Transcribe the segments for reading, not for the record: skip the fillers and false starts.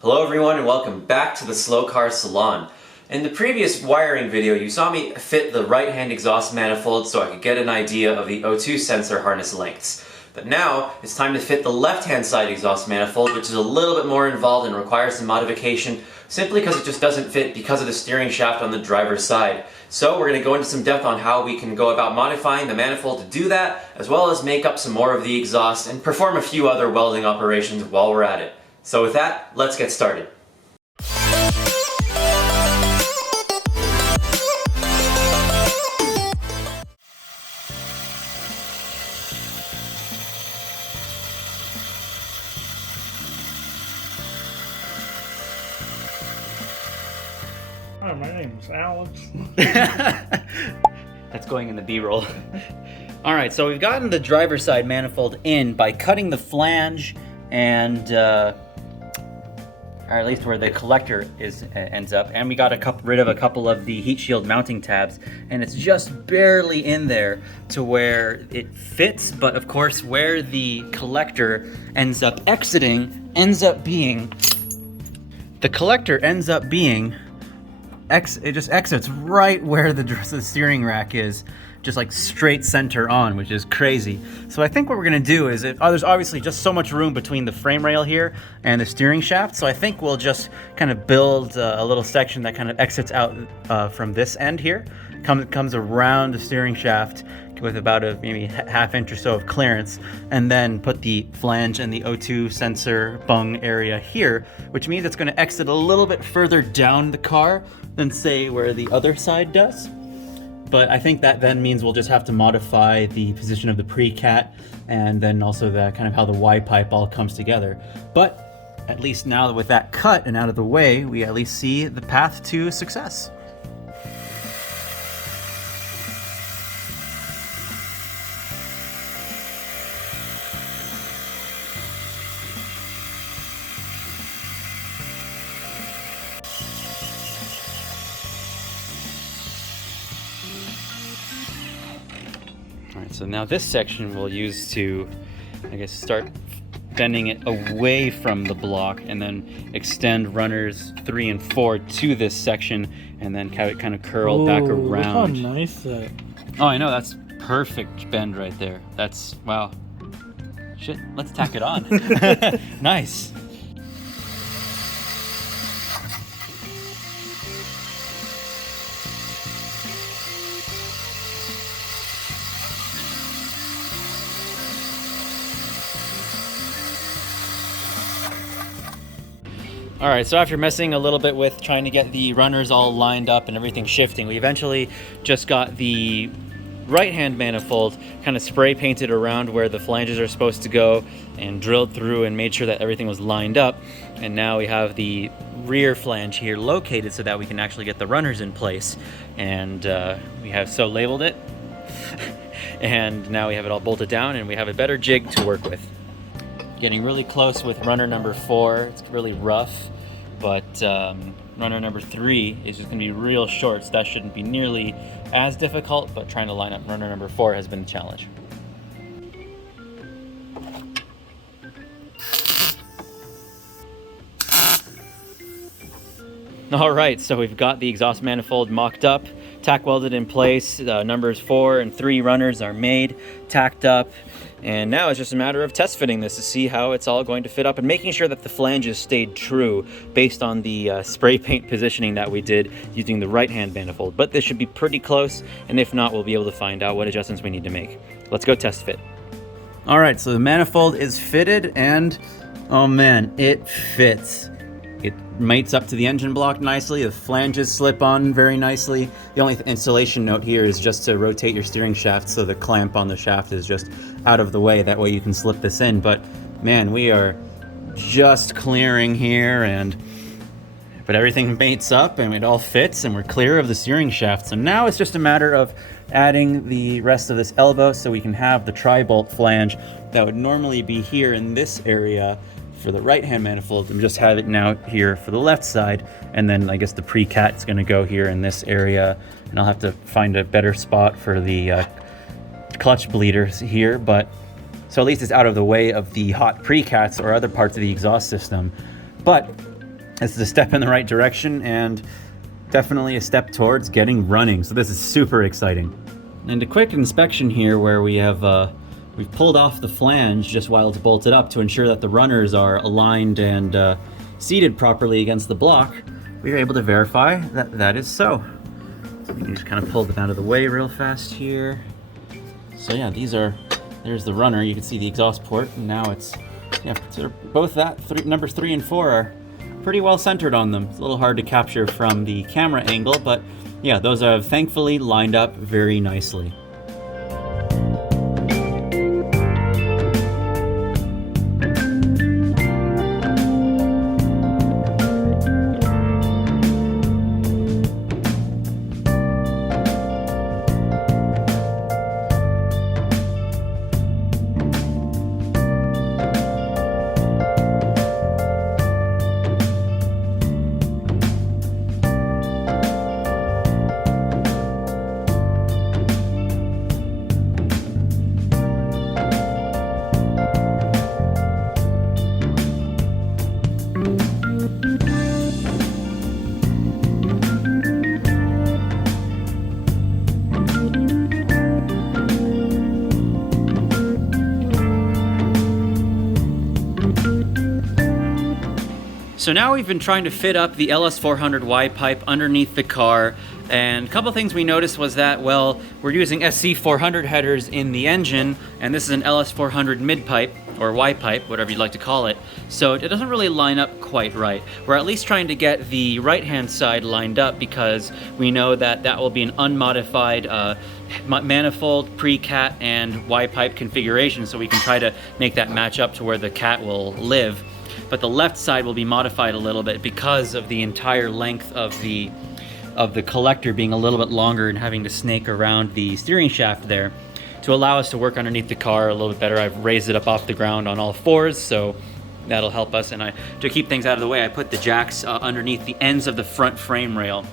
Hello everyone and welcome back to the Slow Car Salon. In the previous wiring video you saw me fit the right hand exhaust manifold so I could get an idea of the O2 sensor harness lengths. But now it's time to fit the left hand side exhaust manifold, which is a little bit more involved and requires some modification simply because it just doesn't fit because of the steering shaft on the driver's side. So we're going to go into some depth on how we can go about modifying the manifold to do that, as well as make up some more of the exhaust and perform a few other welding operations while we're at it. So with that, let's get started. Hi, my name's Alex. That's going in the B-roll. All right, so we've gotten the driver's side manifold in by cutting the flange and, or at least where the collector ends up, and we got rid of a couple of the heat shield mounting tabs, and it's just barely in there to where it fits, but of course where the collector ends up exiting it just exits right where the steering rack is, just like straight center on, which is crazy. So I think what we're gonna do is, there's obviously just so much room between the frame rail here and the steering shaft, so I think we'll just kind of build a little section that kind of exits out from this end here, comes around the steering shaft with about a maybe half inch or so of clearance, and then put the flange and the O2 sensor bung area here, which means it's going to exit a little bit further down the car than say where the other side does. But I think that then means we'll just have to modify the position of the pre-cat and then also the kind of how the Y-pipe all comes together. But at least now that with that cut and out of the way, we at least see the path to success. Alright, so now this section we'll use to, I guess, start bending it away from the block and then extend runners 3 and 4 to this section and then have it kind of curl back around. Look how nice that. Oh, I know, that's perfect bend right there. That's, wow. Shit, let's tack it on. Nice. All right, so after messing a little bit with trying to get the runners all lined up and everything shifting, we eventually just got the right-hand manifold kind of spray painted around where the flanges are supposed to go and drilled through and made sure that everything was lined up. And now we have the rear flange here located so that we can actually get the runners in place. And we have so labeled it. And now we have it all bolted down and we have a better jig to work with. Getting really close with runner number 4. It's really rough, but runner number 3 is just going to be real short, so that shouldn't be nearly as difficult, but trying to line up runner number 4 has been a challenge. All right, so we've got the exhaust manifold mocked up, tack welded in place. Numbers 4 and 3 runners are made, tacked up. And now it's just a matter of test fitting this to see how it's all going to fit up and making sure that the flanges stayed true based on the spray paint positioning that we did using the right hand manifold. But this should be pretty close, and if not, we'll be able to find out what adjustments we need to make. Let's go test fit. All right, so the manifold is fitted and, oh man, it fits. It mates up to the engine block nicely, the flanges slip on very nicely. The only installation note here is just to rotate your steering shaft so the clamp on the shaft is just out of the way. That way you can slip this in. But man, we are just clearing here, but everything mates up and it all fits and we're clear of the steering shaft. So now it's just a matter of adding the rest of this elbow so we can have the tri-bolt flange that would normally be here in this area for the right hand manifold, and just have it now here for the left side. And then I guess the pre-cat is going to go here in this area, and I'll have to find a better spot for the clutch bleeders here, but so at least it's out of the way of the hot pre-cats or other parts of the exhaust system. But This is a step in the right direction and definitely a step towards getting running. So this is super exciting. And a quick inspection here where we have we've pulled off the flange just while it's bolted up to ensure that the runners are aligned and seated properly against the block. We are able to verify that that is so. You can just kind of pull them out of the way real fast here. So yeah, there's the runner. You can see the exhaust port, and now it's, yeah, so both numbers 3 and 4 are pretty well centered on them. It's a little hard to capture from the camera angle, but yeah, those are thankfully lined up very nicely. So now we've been trying to fit up the LS400 Y pipe underneath the car, and a couple things we noticed was that, well, we're using SC400 headers in the engine, and this is an LS400 mid pipe, or Y pipe, whatever you'd like to call it, so it doesn't really line up quite right. We're at least trying to get the right-hand side lined up because we know that that will be an unmodified manifold, pre-cat, and Y pipe configuration, so we can try to make that match up to where the cat will live. But the left side will be modified a little bit because of the entire length of the collector being a little bit longer and having to snake around the steering shaft there to allow us to work underneath the car a little bit better. I've raised it up off the ground on all fours, so that'll help us. And to keep things out of the way, I put the jacks underneath the ends of the front frame rail,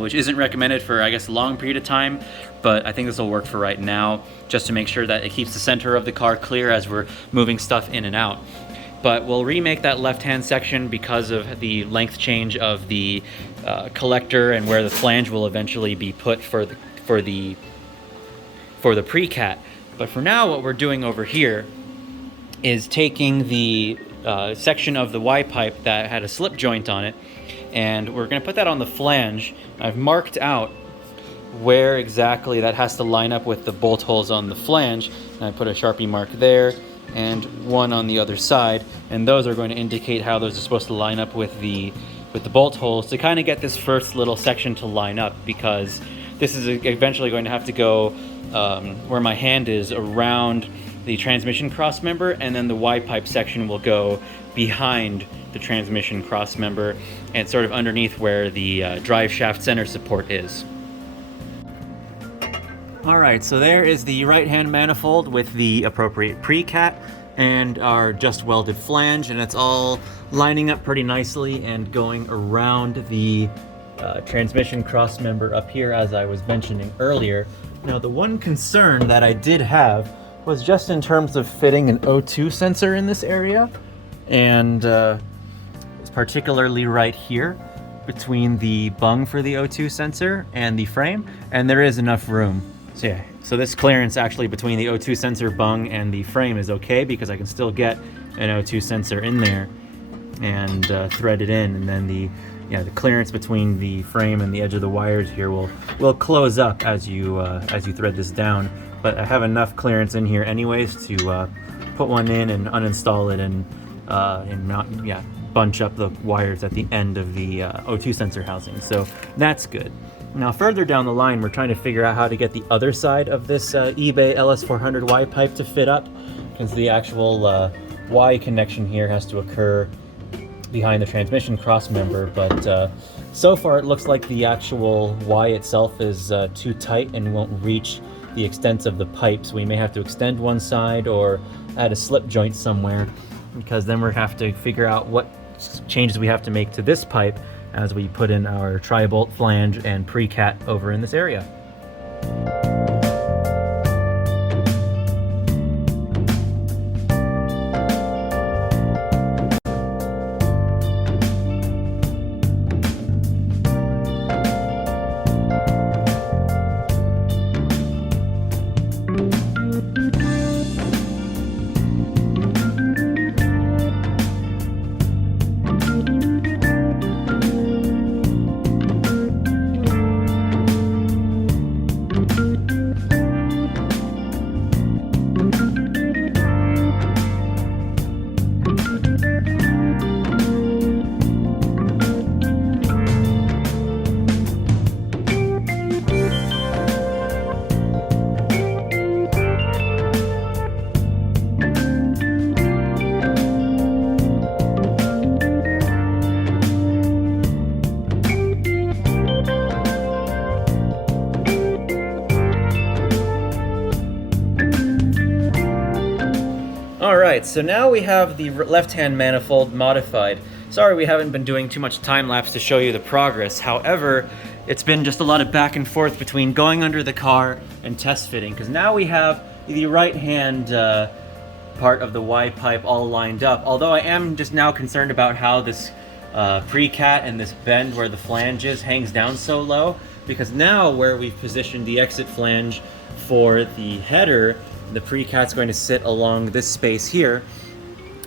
which isn't recommended for, I guess, a long period of time, but I think this will work for right now, just to make sure that it keeps the center of the car clear as we're moving stuff in and out. But we'll remake that left-hand section because of the length change of the collector and where the flange will eventually be put for the pre-cat. But for now, what we're doing over here is taking the section of the Y pipe that had a slip joint on it, and we're going to put that on the flange. I've marked out where exactly that has to line up with the bolt holes on the flange, and I put a Sharpie mark there and one on the other side, and those are going to indicate how those are supposed to line up with the bolt holes to kind of get this first little section to line up, because this is eventually going to have to go where my hand is around the transmission cross member, and then the Y pipe section will go behind the transmission cross member and sort of underneath where the drive shaft center support is. Alright, so there is the right-hand manifold with the appropriate pre-cat and our just welded flange, and it's all lining up pretty nicely and going around the transmission cross member up here, as I was mentioning earlier. Now, the one concern that I did have was just in terms of fitting an O2 sensor in this area, and it's particularly right here between the bung for the O2 sensor and the frame, and there is enough room. So yeah, so this clearance actually between the O2 sensor bung and the frame is okay, because I can still get an O2 sensor in there and thread it in, and then the clearance between the frame and the edge of the wires here will close up as you thread this down. But I have enough clearance in here anyways to put one in and uninstall it and not bunch up the wires at the end of the O2 sensor housing. So that's good. Now, further down the line, we're trying to figure out how to get the other side of this eBay LS400 Y pipe to fit up, because the actual Y connection here has to occur behind the transmission cross member. But so far, it looks like the actual Y itself is too tight and won't reach the extent of the pipe. So we may have to extend one side or add a slip joint somewhere, because then we'll have to figure out what changes we have to make to this pipe as we put in our tri-bolt flange and pre-cat over in this area. Alright, so now we have the left-hand manifold modified. Sorry we haven't been doing too much time-lapse to show you the progress. However, it's been just a lot of back and forth between going under the car and test fitting, because now we have the right-hand part of the Y pipe all lined up. Although I am just now concerned about how this pre-cat and this bend where the flange is hangs down so low, because now where we've positioned the exit flange for the header, the pre-cat's going to sit along this space here,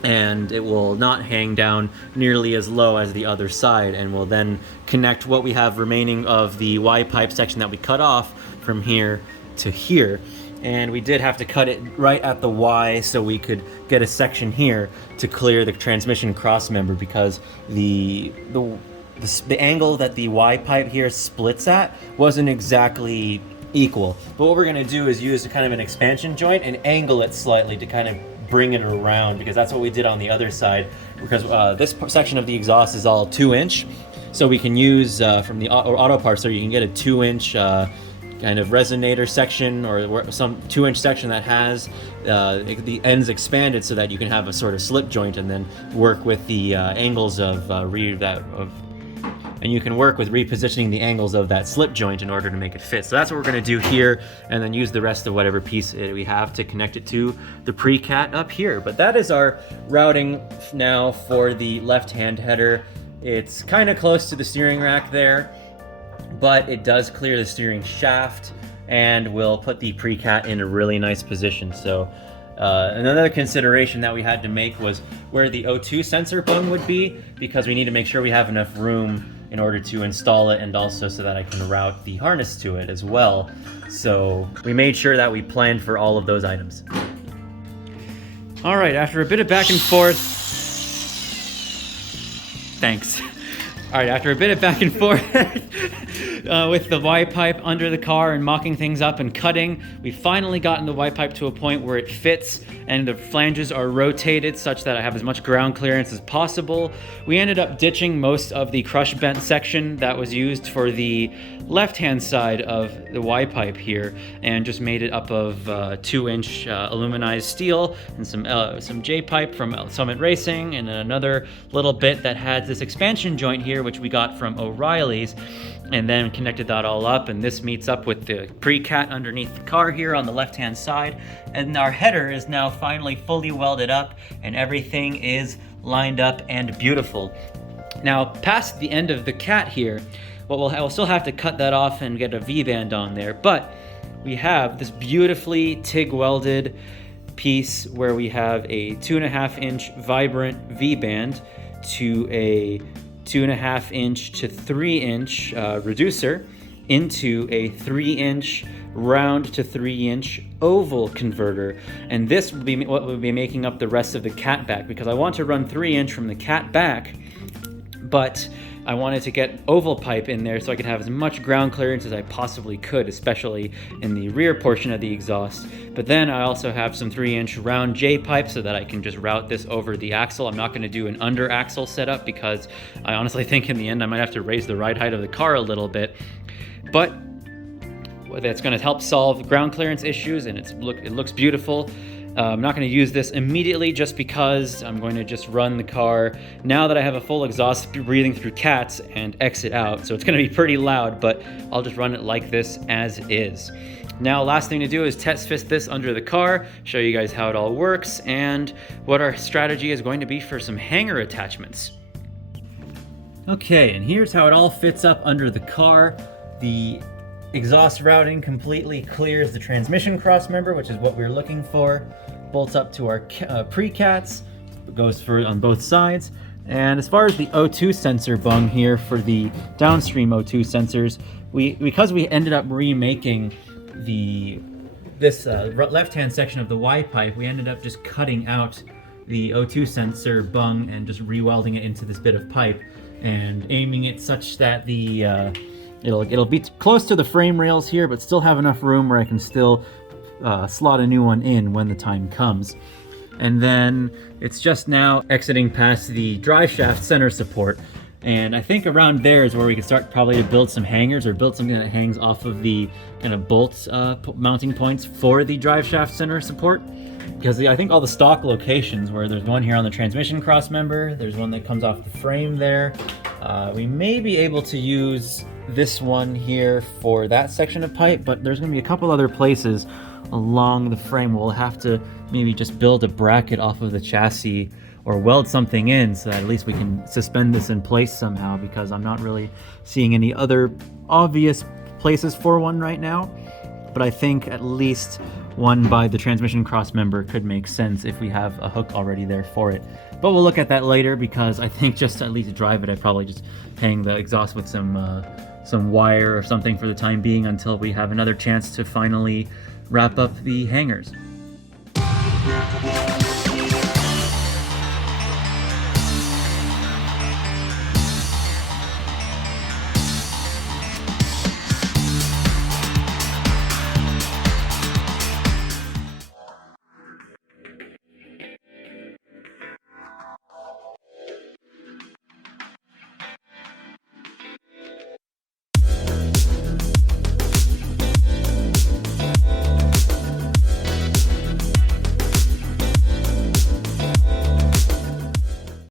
and it will not hang down nearly as low as the other side, and will then connect what we have remaining of the Y pipe section that we cut off from here to here. And we did have to cut it right at the Y so we could get a section here to clear the transmission cross member, because the angle that the Y pipe here splits at wasn't exactly equal. But what we're going to do is use a kind of an expansion joint and angle it slightly to kind of bring it around, because that's what we did on the other side, because this section of the exhaust is all 2-inch, so we can use from the auto parts store, you can get a 2-inch kind of resonator section, or some 2-inch section that has the ends expanded so that you can have a sort of slip joint, and then work with the angles of and you can work with repositioning the angles of that slip joint in order to make it fit. So that's what we're going to do here, and then use the rest of whatever piece we have to connect it to the pre-cat up here. But that is our routing now for the left-hand header. It's kind of close to the steering rack there, but it does clear the steering shaft and will put the pre-cat in a really nice position. So another consideration that we had to make was where the O2 sensor bung would be, because we need to make sure we have enough room in order to install it, and also so that I can route the harness to it as well. So we made sure that we planned for all of those items. All right, after a bit of back and forth, thanks. All right, after a bit of back and forth with the Y pipe under the car and mocking things up and cutting, we finally gotten the Y pipe to a point where it fits and the flanges are rotated such that I have as much ground clearance as possible. We ended up ditching most of the crush bent section that was used for the left-hand side of the Y pipe here, and just made it up of 2-inch aluminized steel and some J pipe from Summit Racing, and another little bit that had this expansion joint here, which we got from O'Reilly's, and then connected that all up. And this meets up with the pre-cat underneath the car here on the left-hand side, and our header is now finally fully welded up, and everything is lined up and beautiful. Now, past the end of the cat here, I'll still have to cut that off and get a V-band on there, but we have this beautifully TIG welded piece where we have a 2.5-inch vibrant V-band to a 2.5-inch to 3-inch reducer into a 3-inch round to 3-inch oval converter, and this will be what will be making up the rest of the cat back, because I want to run 3-inch from the cat back, but I wanted to get oval pipe in there so I could have as much ground clearance as I possibly could, especially in the rear portion of the exhaust. But then I also have some 3-inch round J pipe so that I can just route this over the axle. I'm not going to do an under axle setup, because I honestly think in the end I might have to raise the ride height of the car a little bit. But that's going to help solve ground clearance issues, and it looks beautiful. I'm not going to use this immediately just because I'm going to just run the car now that I have a full exhaust breathing through cats and exit out. So it's going to be pretty loud, but I'll just run it like this as is. Now, last thing to do is test fit this under the car, show you guys how it all works, and what our strategy is going to be for some hanger attachments. Okay, and here's how it all fits up under the car. The exhaust routing completely clears the transmission cross member, which is what we're looking for. Bolts up to our pre-cats, goes for on both sides. And as far as the O2 sensor bung here for the downstream O2 sensors, because we ended up remaking this left-hand section of the Y pipe, we ended up just cutting out the O2 sensor bung and just re-welding it into this bit of pipe and aiming it such that the it'll be close to the frame rails here, but still have enough room where I can still slot a new one in when the time comes. And then it's just now exiting past the drive shaft center support. And I think around there is where we can start probably to build some hangers or build something that hangs off of the kind of bolt mounting points for the drive shaft center support. Because I think all the stock locations, where there's one here on the transmission cross member, there's one that comes off the frame there. We may be able to use this one here for that section of pipe, but there's going to be a couple other places along the frame. We'll have to maybe just build a bracket off of the chassis or weld something in so that at least we can suspend this in place somehow, because I'm not really seeing any other obvious places for one right now. But I think at least one by the transmission cross member could make sense if we have a hook already there for it. But we'll look at that later, because I think just to at least drive it, I'd probably just hang the exhaust with some wire or something for the time being until we have another chance to finally wrap up the hangers.